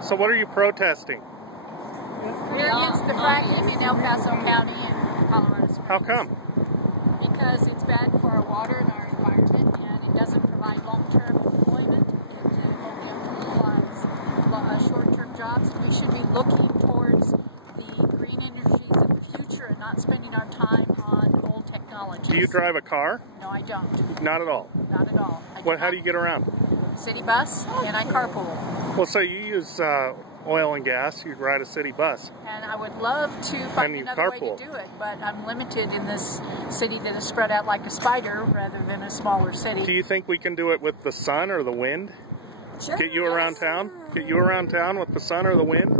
So what are you protesting? We're against the fracking in El Paso County and Colorado Springs. How come? Because it's bad for our water and our environment, and it doesn't provide long-term employment. It only provides short-term jobs, and we should be looking towards the green energies of the future and not spending our time on old technologies. Do you drive a car? No, I don't. Not at all? Not at all. How do you get around? City bus, and I carpool. Well, so you use oil and gas, you ride a city bus. And I would love to find another way to do it, but I'm limited in this city that is spread out like a spider rather than a smaller city. Do you think we can do it with the sun or the wind? Sure. Get you around town? Get you around town with the sun or the wind?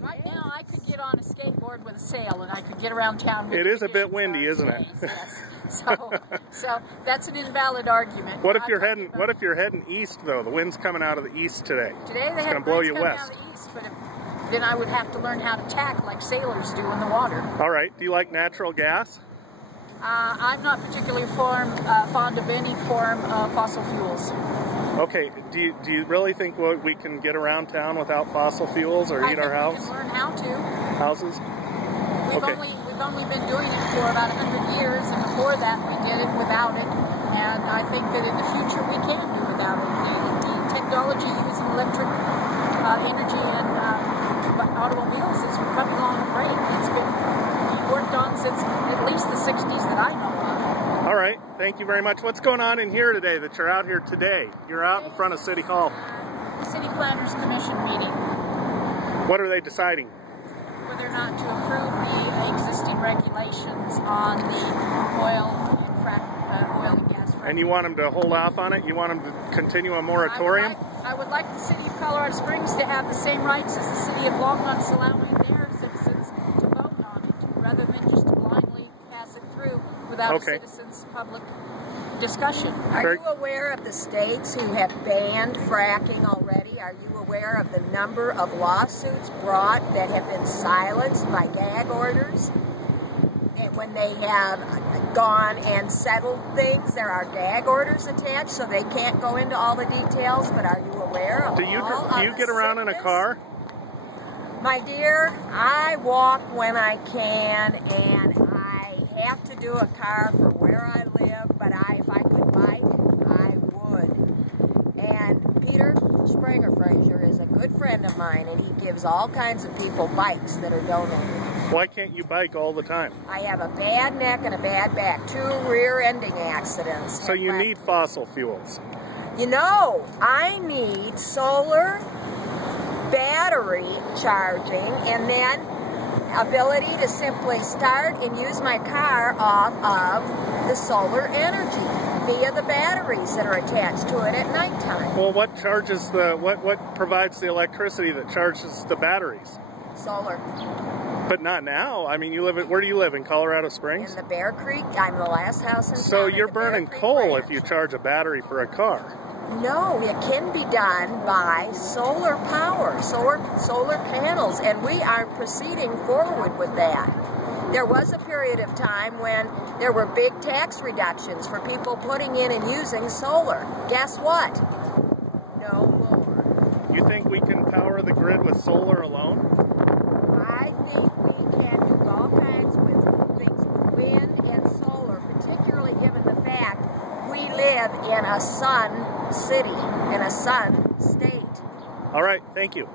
Right now I could get on a skateboard with a sail and I could get around town with It is a bit windy, isn't it? Yes. So that's an invalid argument. What if you're heading east though? The wind's coming out of the east today. Today they it's have going to blow you winds west. coming out of the east, but then I would have to learn how to tack like sailors do in the water. All right. Do you like natural gas? I'm not particularly fond of any form of fossil fuels. Okay. Do you really think we can get around town without fossil fuels or heat our house? I think we can learn how to. Houses? We've only been doing it for about 100 years, and before that we did it without it. And I think that in the future we can do without it. The technology using electric energy and automobiles is coming along great. It's been worked on since at least the 60s that I know of. All right. Thank you very much. What's going on in here today that you're out here today? You're out in front of City Hall. City Planners Commission meeting. What are they deciding? Whether or not to approve the existing regulations on the oil and gas fracking. And you want them to hold off on it? You want them to continue a moratorium? I would like the city of Colorado Springs to have the same rights as the city of Longmont, allowing their citizens to vote on it, rather than just blindly pass it through without a citizens' public discussion. Are you aware of the states who have banned fracking already? Are you aware of the number of lawsuits brought that have been silenced by gag orders? And when they have gone and settled things, there are gag orders attached, so they can't go into all the details, but are you aware of Do you get around in a car? My dear, I walk when I can, and I have to do a car for where I live, but if I could bike, I would. And Peter Springer Fraser is a good friend of mine, and he gives all kinds of people bikes that are donated. Why can't you bike all the time? I have a bad neck and a bad back, 2 rear-ending accidents. So you need fossil fuels. You know, I need solar battery charging, and then ability to simply start and use my car off of the solar energy via the batteries that are attached to it at nighttime. Well, what charges what provides the electricity that charges the batteries? Solar. But not now. I mean, where do you live, in Colorado Springs? In the Bear Creek. I'm the last house in town. So you're burning coal if you charge a battery for a car. No, it can be done by solar power, solar panels, and we are proceeding forward with that. There was a period of time when there were big tax reductions for people putting in and using solar. Guess what? No more. You think we can power the grid with solar alone? I think we can do all kinds of things with wind and solar, particularly given the fact we live in a sun city, in a sun state. All right, thank you.